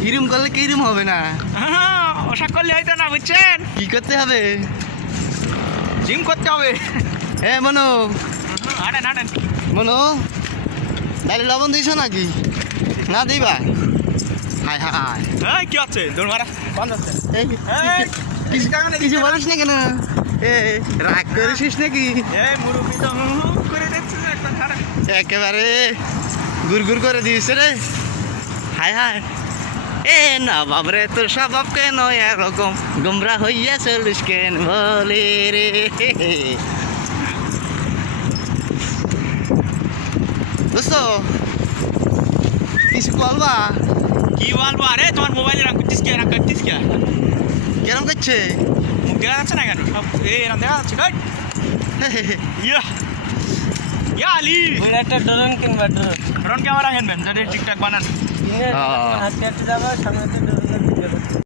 কিরম করলে কিরম হবে না? ওসব করলে হয়তো না, বুঝছেন? কি করতে হবে? জিম করতে হবে। মনো হাঁটেন হাঁটেন। মনো, তাহলে লবণ দিছ নাকি? না দিবা? হায় হায়, কি হচ্ছে? দৌড় মারা বন্ধ হচ্ছে। এই কিছু বলিস না কেন? রাগ করেছিস নাকি? মুরব্বী তো করে দিচ্ছে একটা খারাপ। একেবারে গুড় করে দিয়েছে রে। হায় হায়, না বাবরে তোর স্বভাব কেন এরকম গুমরা হইয়া চলিস কেন বলে রে? দোস্ত কিছু বলবা? কি বলবো? আরে তোমার মোবাইলে রাখ করছিস কে? রাখ করছিস কে? কেরম করছে? মুখ দেখা যাচ্ছে না কেন? সব এরকম দেখা যাচ্ছে। ইয়া ইয়া আলি, একটা ড্রোন কিনবা, ড্রোন ক্যামেরা কিনবেন যদি ঠিকঠাক বানান। হাতে হাতে যাবো সামনে ড্রোন